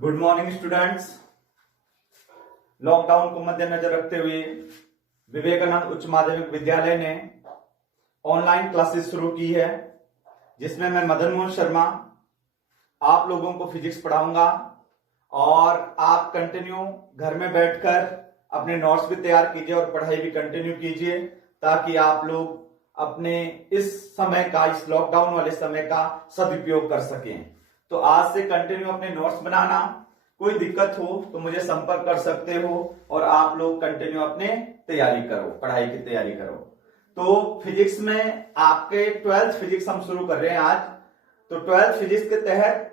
Good morning students. Lockdown को मद्देनजर रखते हुए विवेकानंद उच्च माध्यमिक विद्यालय ने ऑनलाइन क्लासेस शुरू की है, जिसमें मैं मदन मोहन शर्मा आप लोगों को फिजिक्स पढ़ाऊंगा और आप कंटिन्यू घर में बैठकर अपने नोट्स भी तैयार कीजिए और पढ़ाई भी कंटिन्यू कीजिए, ताकि आप लोग अपने इस समय का, इस लॉकडाउन वाले समय का सदुपयोग कर सकें। तो आज से कंटिन्यू अपने नोट्स बनाना, कोई दिक्कत हो तो मुझे संपर्क कर सकते हो और आप लोग कंटिन्यू अपने तैयारी करो, पढ़ाई की तैयारी करो। तो फिजिक्स में आपके 12th फिजिक्स हम शुरू कर रहे हैं आज। तो 12th फिजिक्स के तहत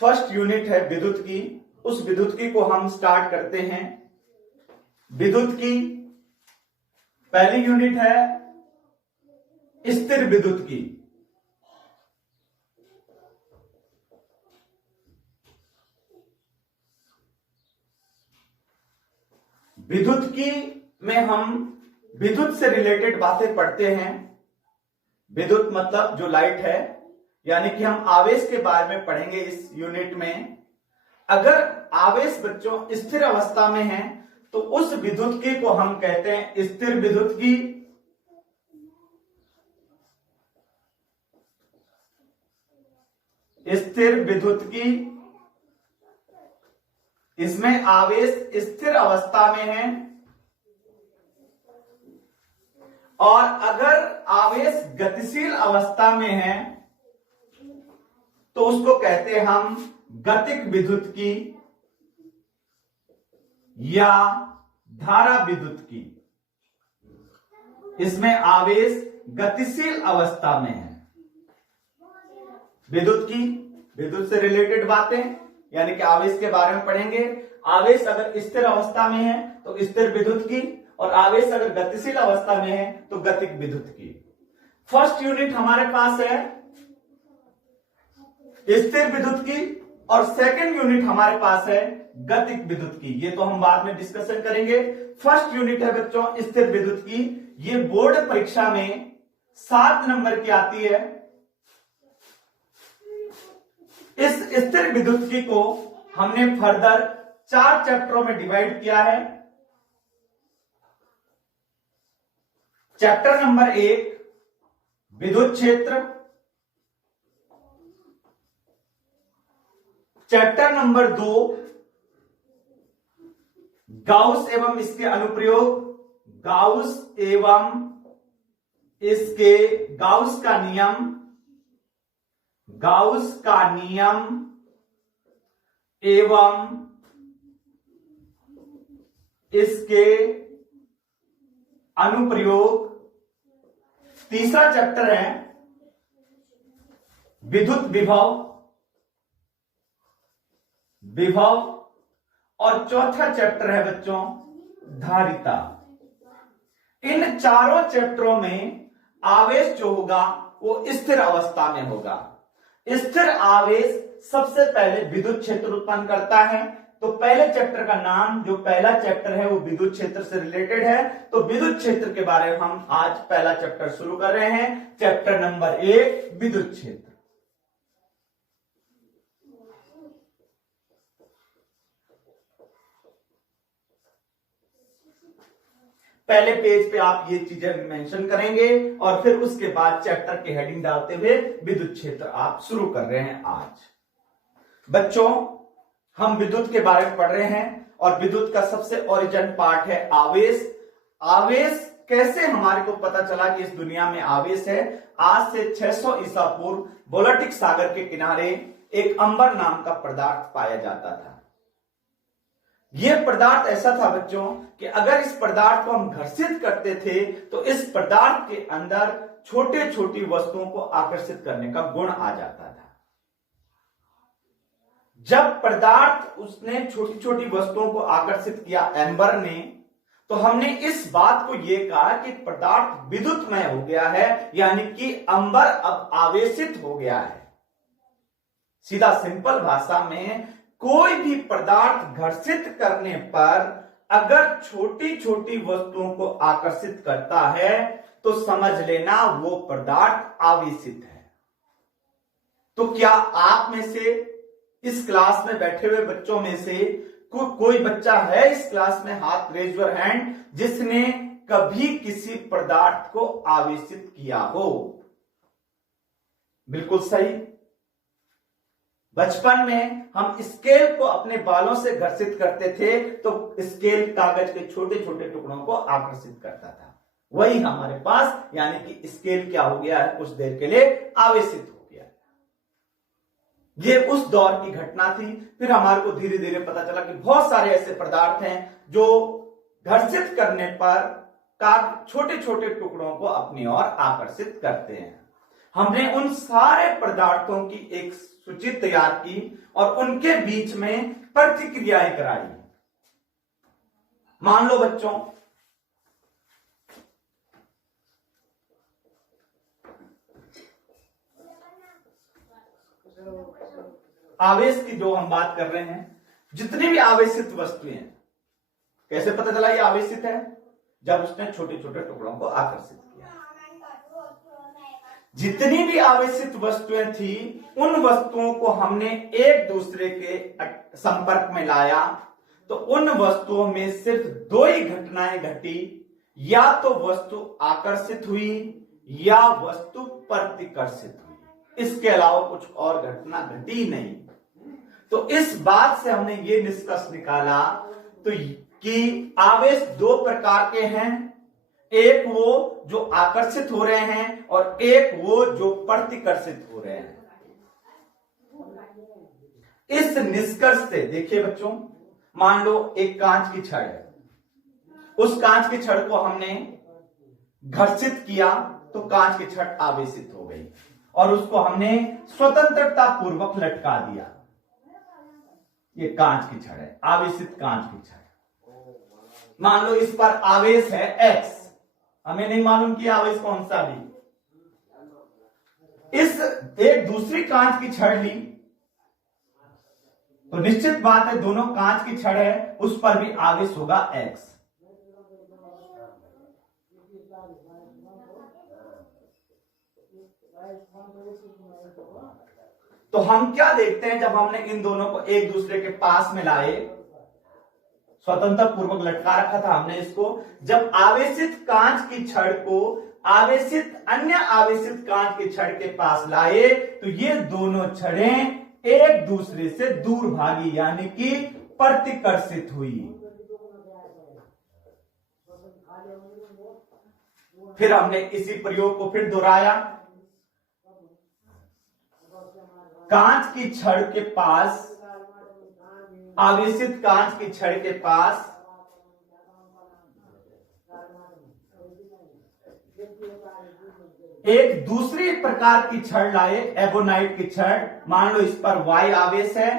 फर्स्ट यूनिट है विद्युत की। उस विद्युत की को हम स्टार्ट करते हैं। विद्युत की पहली यूनिट है स्थिर विद्युत की। विद्युत की में हम विद्युत से रिलेटेड बातें पढ़ते हैं। विद्युत मतलब जो लाइट है, यानी कि हम आवेश के बारे में पढ़ेंगे इस यूनिट में। अगर आवेश बच्चों स्थिर अवस्था में है तो उस विद्युत की को हम कहते हैं स्थिर विद्युत की। स्थिर विद्युत की, इसमें आवेश स्थिर अवस्था में है। और अगर आवेश गतिशील अवस्था में है तो उसको कहते हैं हम गतिक विद्युत की या धारा विद्युत की। इसमें आवेश गतिशील अवस्था में है। विद्युत की, विद्युत से रिलेटेड बातें, यानी कि आवेश के बारे में पढ़ेंगे। आवेश अगर स्थिर अवस्था में है तो स्थिर विद्युत की, और आवेश अगर गतिशील अवस्था में है तो गतिक विद्युत की। फर्स्ट यूनिट हमारे पास है स्थिर विद्युत की और सेकंड यूनिट हमारे पास है गतिक विद्युत की। ये तो हम बाद में डिस्कशन करेंगे। फर्स्ट यूनिट है बच्चों स्थिर विद्युत की। ये बोर्ड परीक्षा में 7 नंबर की आती है। इस स्थिर विद्युत की को हमने फर्दर 4 चैप्टरों में डिवाइड किया है। चैप्टर नंबर 1 विद्युत क्षेत्र, चैप्टर नंबर 2 गाउस एवं इसके अनुप्रयोग, गाउस एवं इसके गाउस का नियम, गाउस का नियम एवं इसके अनुप्रयोग। तीसरा चैप्टर है विद्युत विभव, विभव। और चौथा चैप्टर है बच्चों धारिता। इन चारों चैप्टरों में आवेश जो होगा वो स्थिर अवस्था में होगा। स्थिर आवेश सबसे पहले विद्युत क्षेत्र उत्पन्न करता है। तो पहले चैप्टर का नाम, जो पहला चैप्टर है, वो विद्युत क्षेत्र से रिलेटेड है। तो विद्युत क्षेत्र के बारे में हम आज पहला चैप्टर शुरू कर रहे हैं। चैप्टर नंबर 1 विद्युत क्षेत्र। पहले पेज पे आप ये चीजें मेंशन करेंगे और फिर उसके बाद चैप्टर के हेडिंग डालते हुए विद्युत क्षेत्र आप शुरू कर रहे हैं आज। बच्चों, हम विद्युत के बारे में पढ़ रहे हैं और विद्युत का सबसे ओरिजिन पार्ट है आवेश। आवेश कैसे हमारे को पता चला कि इस दुनिया में आवेश है? आज से 600 ईसा पूर्व बोल्टिक सागर के किनारे एक अंबर नाम का पदार्थ पाया जाता था। यह पदार्थ ऐसा था बच्चों कि अगर इस पदार्थ को हम घर्षित करते थे तो इस पदार्थ के अंदर छोटे छोटी वस्तुओं को आकर्षित करने का गुण आ जाता था। जब पदार्थ उसने छोटी छोटी वस्तुओं को आकर्षित किया एम्बर ने, तो हमने इस बात को यह कहा कि पदार्थ विद्युतमय हो गया है, यानी कि अंबर अब आवेशित हो गया है। सीधा सिंपल भाषा में, कोई भी पदार्थ घर्षित करने पर अगर छोटी छोटी वस्तुओं को आकर्षित करता है तो समझ लेना वो पदार्थ आवेशित है। तो क्या आप में से इस क्लास में बैठे हुए बच्चों में से कोई बच्चा है इस क्लास में, हाथ रेज योर हैंड, जिसने कभी किसी पदार्थ को आवेशित किया हो? बिल्कुल सही। बचपन में हम स्केल को अपने बालों से घर्षित करते थे तो स्केल कागज के छोटे छोटे टुकड़ों को आकर्षित करता था। वही हमारे पास, यानी कि स्केल क्या हो गया है, कुछ देर के लिए आवेशित हो गया। ये उस दौर की घटना थी। फिर हमारे को धीरे धीरे पता चला कि बहुत सारे ऐसे पदार्थ हैं जो घर्षित करने पर छोटे छोटे टुकड़ों को अपनी ओर आकर्षित करते हैं। हमने उन सारे पदार्थों की एक सूची तैयार की और उनके बीच में प्रतिक्रियाएं कराई। मान लो बच्चों, आवेश की जो हम बात कर रहे हैं, जितनी भी आवेशित वस्तुएं, कैसे पता चला ये आवेशित है? जब उसने छोटे छोटे टुकड़ों को आकर्षित किया। जितनी भी आवेशित वस्तुएं थी, उन वस्तुओं को हमने एक दूसरे के संपर्क में लाया तो उन वस्तुओं में सिर्फ दो ही घटनाएं घटी, या तो वस्तु आकर्षित हुई या वस्तु प्रतिकर्षित हुई। इसके अलावा कुछ और घटना घटी नहीं। तो इस बात से हमने ये निष्कर्ष निकाला तो कि आवेश दो प्रकार के हैं, एक वो जो आकर्षित हो रहे हैं और एक वो जो प्रतिकर्षित हो रहे हैं। इस निष्कर्ष से देखिए बच्चों, मान लो एक कांच की छड़ है, उस कांच की छड़ को हमने घर्षित किया तो कांच की छड़ आवेशित हो गई और उसको हमने स्वतंत्रता पूर्वक लटका दिया। ये कांच की छड़ है, आवेशित कांच की छड़। मान लो इस पर आवेश है x, हमें नहीं मालूम कि आवेश कौन सा भी। इस एक दूसरी कांच की छड़ ली तो निश्चित बात है दोनों कांच की छड़ है, उस पर भी आवेश होगा x। तो हम क्या देखते हैं, जब हमने इन दोनों को एक दूसरे के पास में लाए, स्वतंत्र पूर्वक लटका रखा था हमने इसको, जब आवेशित कांच की छड़ को आवेशित अन्य आवेशित कांच की छड़ के पास लाए तो ये दोनों छड़ें एक दूसरे से दूर भागी, यानी कि प्रतिकर्षित हुई। फिर हमने इसी प्रयोग को फिर दोहराया। कांच की छड़ के पास, आवेशित कांच की छड़ के पास एक दूसरी प्रकार की छड़ लाए, एबोनाइट की छड़। मान लो इस पर Y आवेश है,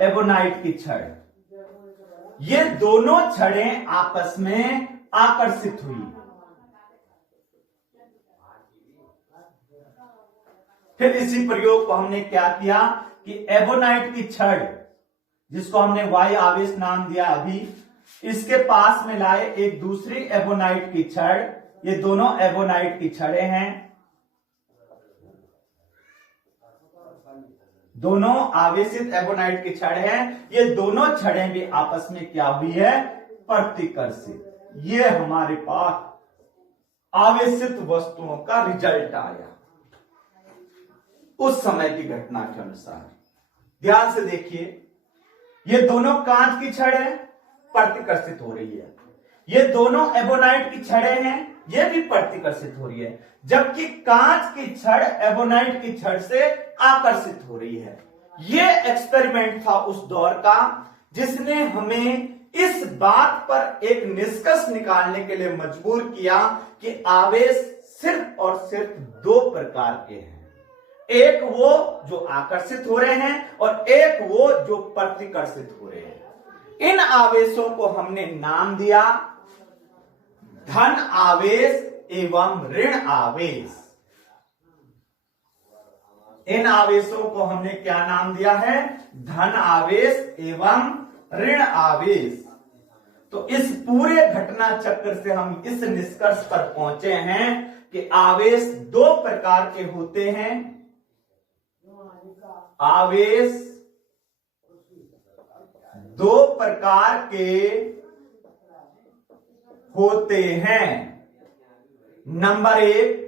एबोनाइट की छड़। ये दोनों छड़ें आपस में आकर्षित हुई। फिर इसी प्रयोग को हमने क्या किया कि एबोनाइट की छड़, जिसको हमने Y आवेश नाम दिया अभी, इसके पास में लाए एक दूसरी एबोनाइट की छड़। ये दोनों एबोनाइट की छड़ें हैं, दोनों आवेशित एबोनाइट की छड़ है। ये दोनों छड़ें भी आपस में क्या हुई है, प्रतिकर्षित। ये हमारे पास आवेशित वस्तुओं का रिजल्ट आया उस समय की घटना के अनुसार। ध्यान से देखिए, ये दोनों कांच की छड़ है, प्रतिकर्षित हो रही है। ये दोनों एबोनाइट की छड़ें हैं, ये भी प्रतिकर्षित हो रही है, जबकि कांच की छड़ एबोनाइट की छड़ से आकर्षित हो रही है। ये एक्सपेरिमेंट था उस दौर का, जिसने हमें इस बात पर एक निष्कर्ष निकालने के लिए मजबूर किया कि आवेश सिर्फ और सिर्फ दो प्रकार के हैं, एक वो जो आकर्षित हो रहे हैं और एक वो जो प्रतिकर्षित हो रहे हैं। इन आवेशों को हमने नाम दिया धन आवेश एवं ऋण आवेश। इन आवेशों को हमने क्या नाम दिया है, धन आवेश एवं ऋण आवेश। तो इस पूरे घटना चक्र से हम इस निष्कर्ष पर पहुंचे हैं कि आवेश दो प्रकार के होते हैं, आवेश दो प्रकार के होते हैं। नंबर 1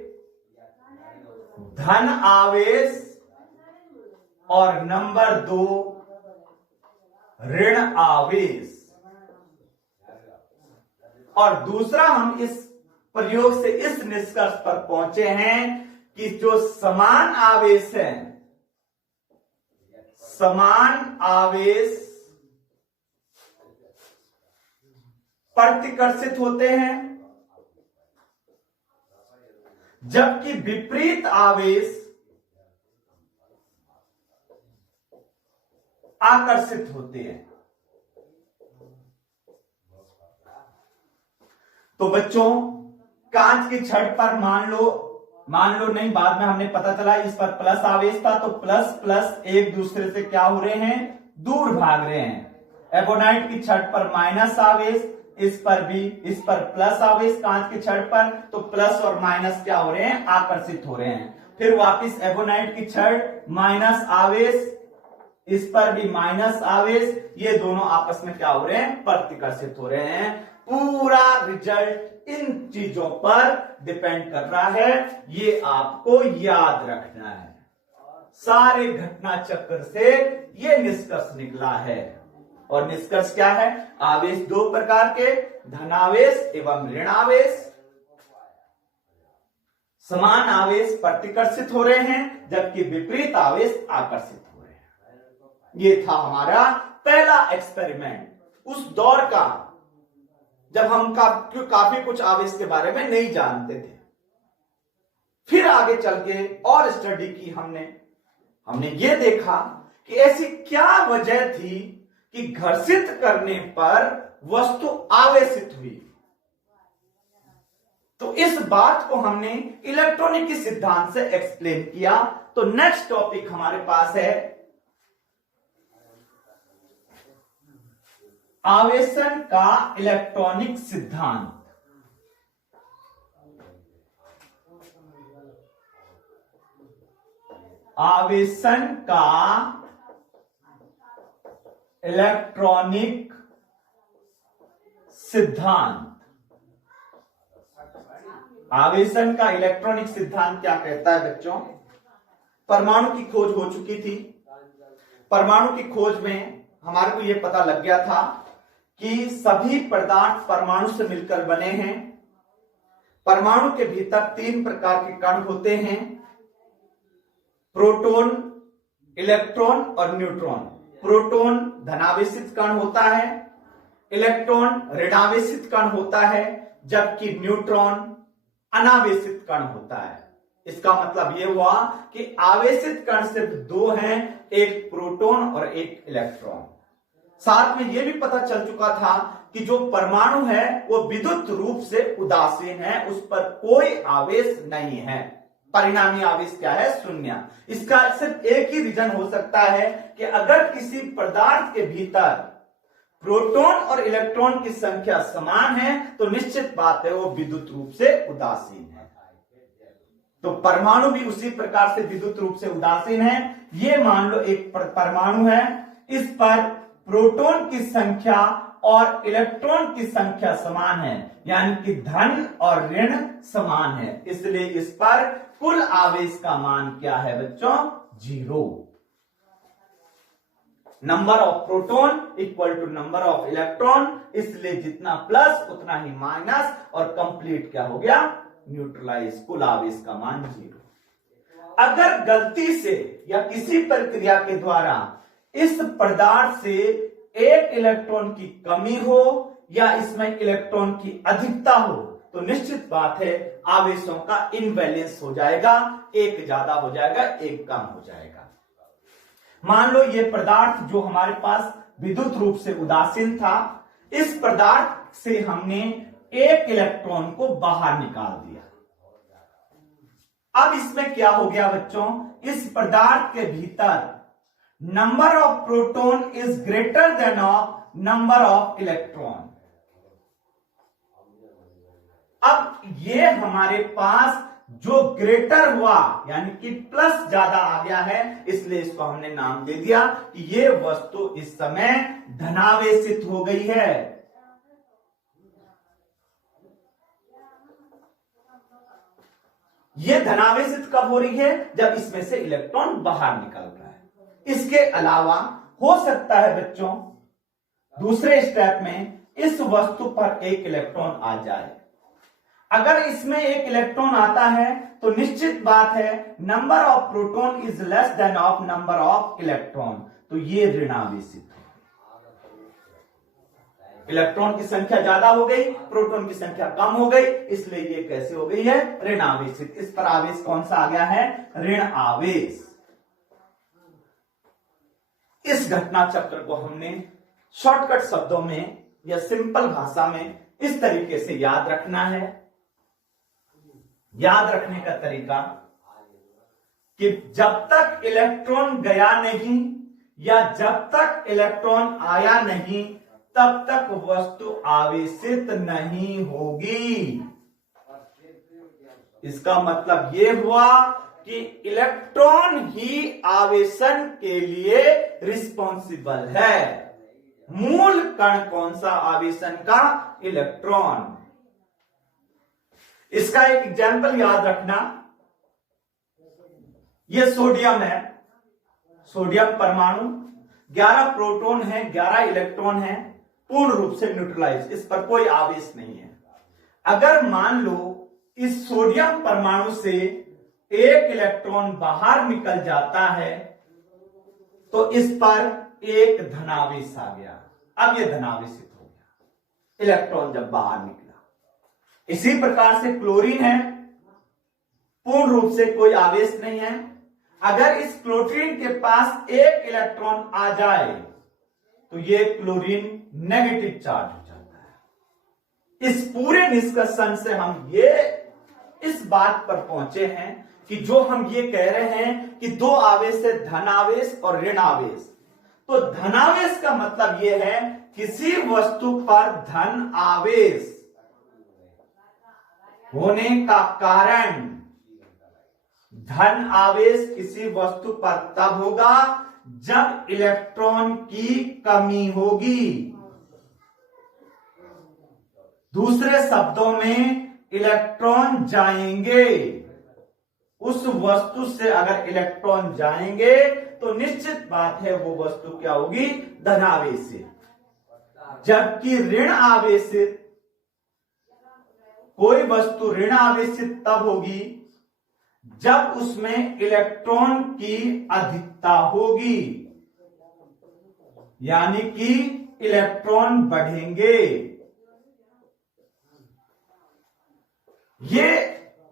धन आवेश और नंबर 2 ऋण आवेश। और दूसरा, हम इस प्रयोग से इस निष्कर्ष पर पहुंचे हैं कि जो समान आवेश है, समान आवेश प्रतिकर्षित होते हैं, जबकि विपरीत आवेश आकर्षित होते हैं। तो बच्चों, कांच की छड़ पर मान लो नहीं, बाद में हमने पता चला इस पर प्लस आवेश था, तो प्लस प्लस एक दूसरे से क्या हो रहे हैं, दूर भाग रहे हैं। एबोनाइट की छड़ पर माइनस आवेश, इस पर भी, इस पर प्लस आवेश कांच की छड़ पर, तो प्लस और माइनस क्या हो रहे हैं, आकर्षित हो रहे हैं। फिर वापस एबोनाइट की छड़, माइनस आवेश, इस पर भी माइनस आवेश, ये दोनों आपस में क्या हो रहे हैं, प्रतिकर्षित हो रहे हैं। पूरा रिजल्ट इन चीजों पर डिपेंड कर रहा है, ये आपको याद रखना है। सारे घटना चक्र से ये निष्कर्ष निकला है। और निष्कर्ष क्या है, आवेश दो प्रकार के, धनावेश एवं ऋणावेश। समान आवेश प्रतिकर्षित हो रहे हैं, जबकि विपरीत आवेश आकर्षित हो रहे हैं। ये था हमारा पहला एक्सपेरिमेंट उस दौर का, जब हम काफी कुछ आवेश के बारे में नहीं जानते थे। फिर आगे चल के और स्टडी की हमने ये देखा कि ऐसी क्या वजह थी कि घर्षित करने पर वस्तु आवेशित हुई। तो इस बात को हमने इलेक्ट्रॉनिक के सिद्धांत से एक्सप्लेन किया। तो नेक्स्ट टॉपिक हमारे पास है आवेशन का इलेक्ट्रॉनिक सिद्धांत। आवेशन का इलेक्ट्रॉनिक सिद्धांत। आवेशन का इलेक्ट्रॉनिक सिद्धांत क्या कहता है बच्चों? परमाणु की खोज हो चुकी थी। परमाणु की खोज में हमारे को यह पता लग गया था कि सभी पदार्थ परमाणु से मिलकर बने हैं। परमाणु के भीतर तीन प्रकार के कण होते हैं, प्रोटॉन, इलेक्ट्रॉन और न्यूट्रॉन। प्रोटॉन धनावेशित कण होता है, इलेक्ट्रॉन ऋणावेशित कण होता है, जबकि न्यूट्रॉन अनावेशित कण होता है। इसका मतलब यह हुआ कि आवेशित कण सिर्फ दो हैं, एक प्रोटॉन और एक इलेक्ट्रॉन। साथ में यह भी पता चल चुका था कि जो परमाणु है वो विद्युत रूप से उदासीन है, उस पर कोई आवेश नहीं है। परिणामी आवेश क्या है? शून्य। इसका सिर्फ एक ही रीजन हो सकता है कि अगर किसी पदार्थ के भीतर प्रोटॉन और इलेक्ट्रॉन की संख्या समान है तो निश्चित बात है वो विद्युत रूप से उदासीन है। तो परमाणु भी उसी प्रकार से विद्युत रूप से उदासीन है। ये मान लो एक परमाणु है, इस पर प्रोटॉन की संख्या और इलेक्ट्रॉन की संख्या समान है, यानी कि धन और ऋण समान है, इसलिए इस पर कुल आवेश का मान क्या है बच्चों? 0। Number of proton equal to number of electron, इसलिए जितना प्लस उतना ही माइनस, और कंप्लीट क्या हो गया? न्यूट्रलाइज। कुल आवेश का मान 0। अगर गलती से या किसी प्रक्रिया के द्वारा इस पदार्थ से एक इलेक्ट्रॉन की कमी हो या इसमें इलेक्ट्रॉन की अधिकता हो तो निश्चित बात है आवेशों का इनबैलेंस हो जाएगा, एक ज्यादा हो जाएगा, एक कम हो जाएगा। मान लो ये पदार्थ जो हमारे पास विद्युत रूप से उदासीन था, इस पदार्थ से हमने एक इलेक्ट्रॉन को बाहर निकाल दिया। अब इसमें क्या हो गया बच्चों? इस पदार्थ के भीतर number of proton is greater than of number of electron. अब ये हमारे पास जो ग्रेटर हुआ यानी कि प्लस ज्यादा आ गया है, इसलिए इसको हमने नाम दे दिया कि ये वस्तु इस समय धनावेशित हो गई है। ये धनावेशित कब हो रही है? जब इसमें से इलेक्ट्रॉन बाहर निकल रहा है। इसके अलावा हो सकता है बच्चों दूसरे स्टेप में इस वस्तु पर एक इलेक्ट्रॉन आ जाए। अगर इसमें एक इलेक्ट्रॉन आता है तो निश्चित बात है number of proton is less than of number of electron, तो ये ऋणावेशित है। इलेक्ट्रॉन की संख्या ज्यादा हो गई, प्रोटॉन की संख्या कम हो गई, इसलिए ये कैसे हो गई है? ऋणावेशित। इस पर आवेश कौन सा आ गया है? ऋण आवेश। इस घटना चक्र को हमने शॉर्टकट शब्दों में या सिंपल भाषा में इस तरीके से याद रखना है। याद रखने का तरीका कि जब तक इलेक्ट्रॉन गया नहीं या जब तक इलेक्ट्रॉन आया नहीं तब तक वस्तु आवेशित नहीं होगी। इसका मतलब यह हुआ कि इलेक्ट्रॉन ही आवेशन के लिए रिस्पॉन्सिबल है। मूल कण कौन सा आवेशन का? इलेक्ट्रॉन। इसका एक एग्जाम्पल याद रखना, यह सोडियम है। सोडियम परमाणु 11 प्रोटॉन है, 11 इलेक्ट्रॉन है, पूर्ण रूप से न्यूट्रलाइज, इस पर कोई आवेश नहीं है। अगर मान लो इस सोडियम परमाणु से एक इलेक्ट्रॉन बाहर निकल जाता है तो इस पर एक धनावेश आ गया। अब यह धनावेशित हो गया इलेक्ट्रॉन जब बाहर निकला। इसी प्रकार से क्लोरीन है, पूर्ण रूप से कोई आवेश नहीं है। अगर इस क्लोरीन के पास एक इलेक्ट्रॉन आ जाए तो यह क्लोरीन नेगेटिव चार्ज हो जाता है। इस पूरे डिस्कशन से हम ये इस बात पर पहुंचे हैं कि जो हम ये कह रहे हैं कि दो आवेश है, धनावेश और ऋण आवेश। तो धनावेश का मतलब यह है किसी वस्तु पर धन आवेश होने का कारण, धन आवेश किसी वस्तु पर तब होगा जब इलेक्ट्रॉन की कमी होगी। दूसरे शब्दों में इलेक्ट्रॉन जाएंगे, उस वस्तु से अगर इलेक्ट्रॉन जाएंगे तो निश्चित बात है वो वस्तु क्या होगी? धनावेशित। जबकि ऋण आवेशित, कोई वस्तु ऋण आवेशित तब होगी जब उसमें इलेक्ट्रॉन की अधिकता होगी, यानी कि इलेक्ट्रॉन बढ़ेंगे। ये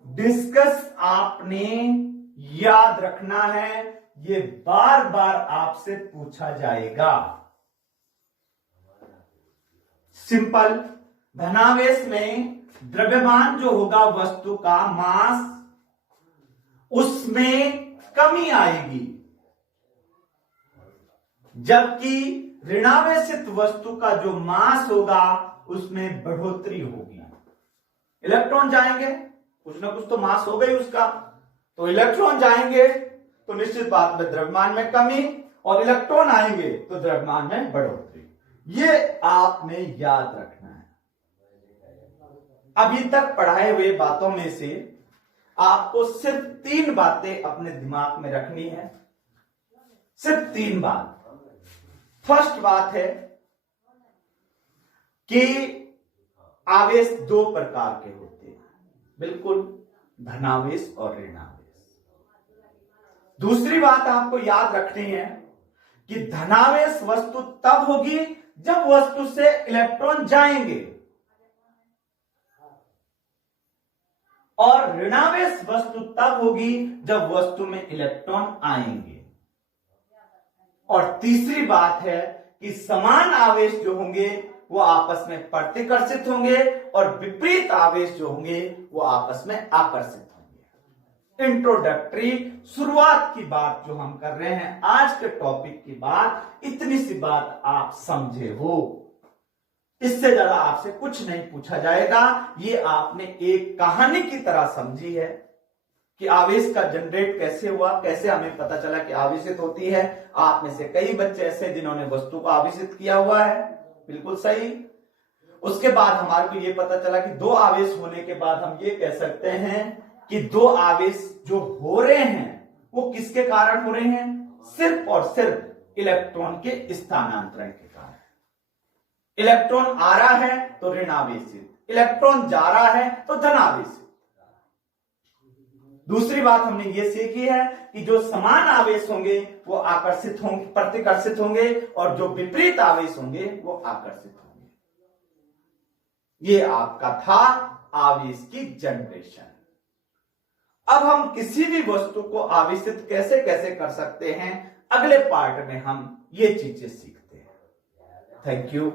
डिस्कस आपने याद रखना है, ये बार बार आपसे पूछा जाएगा। सिंपल, धनावेश में द्रव्यमान जो होगा वस्तु का मास, उसमें कमी आएगी, जबकि ऋणावेशित वस्तु का जो मास होगा उसमें बढ़ोतरी होगी। इलेक्ट्रॉन जाएंगे, कुछ ना कुछ तो मास हो गई उसका, तो इलेक्ट्रॉन जाएंगे तो निश्चित बात में द्रव्यमान में कमी, और इलेक्ट्रॉन आएंगे तो द्रव्यमान में बढ़ोतरी। ये आपने याद रखना है। अभी तक पढ़ाए हुए बातों में से आपको सिर्फ 3 बातें अपने दिमाग में रखनी है, सिर्फ 3 बात। फर्स्ट बात है कि आवेश 2 प्रकार के होते हैं, बिल्कुल, धनावेश और ऋणावेश। दूसरी बात आपको याद रखनी है कि धनावेश वस्तु तब होगी जब वस्तु से इलेक्ट्रॉन जाएंगे, और ऋणावेश वस्तु तब होगी जब वस्तु में इलेक्ट्रॉन आएंगे। और तीसरी बात है कि समान आवेश जो होंगे वो आपस में प्रतिकर्षित होंगे, और विपरीत आवेश जो होंगे वो आपस में आकर्षित होंगे। इंट्रोडक्टरी शुरुआत की बात जो हम कर रहे हैं आज के टॉपिक की बात, इतनी सी बात आप समझे हो, इससे ज्यादा आपसे कुछ नहीं पूछा जाएगा। ये आपने एक कहानी की तरह समझी है, कि आवेश का जनरेट कैसे हुआ, कैसे हमें पता चला कि आवेशित होती है। आप में से कई बच्चे ऐसे जिन्होंने वस्तु को आवेशित किया हुआ है, बिल्कुल सही। उसके बाद हमारे को ये पता चला कि दो आवेश होने के बाद हम ये कह सकते हैं कि दो आवेश जो हो रहे हैं वो किसके कारण हो रहे हैं, सिर्फ और सिर्फ इलेक्ट्रॉन के स्थानांतरण के कारण। इलेक्ट्रॉन आ रहा है तो ऋण आवेशित, इलेक्ट्रॉन जा रहा है तो धन आवेशित। दूसरी बात हमने ये सीखी है कि जो समान आवेश होंगे वो आकर्षित होंगे, प्रतिकर्षित होंगे, और जो विपरीत आवेश होंगे वो आकर्षित होंगे। ये आपका था आवेश की जनरेशन। अब हम किसी भी वस्तु को आवेशित कैसे कैसे कर सकते हैं, अगले पार्ट में हम ये चीजें सीखते हैं। Thank you.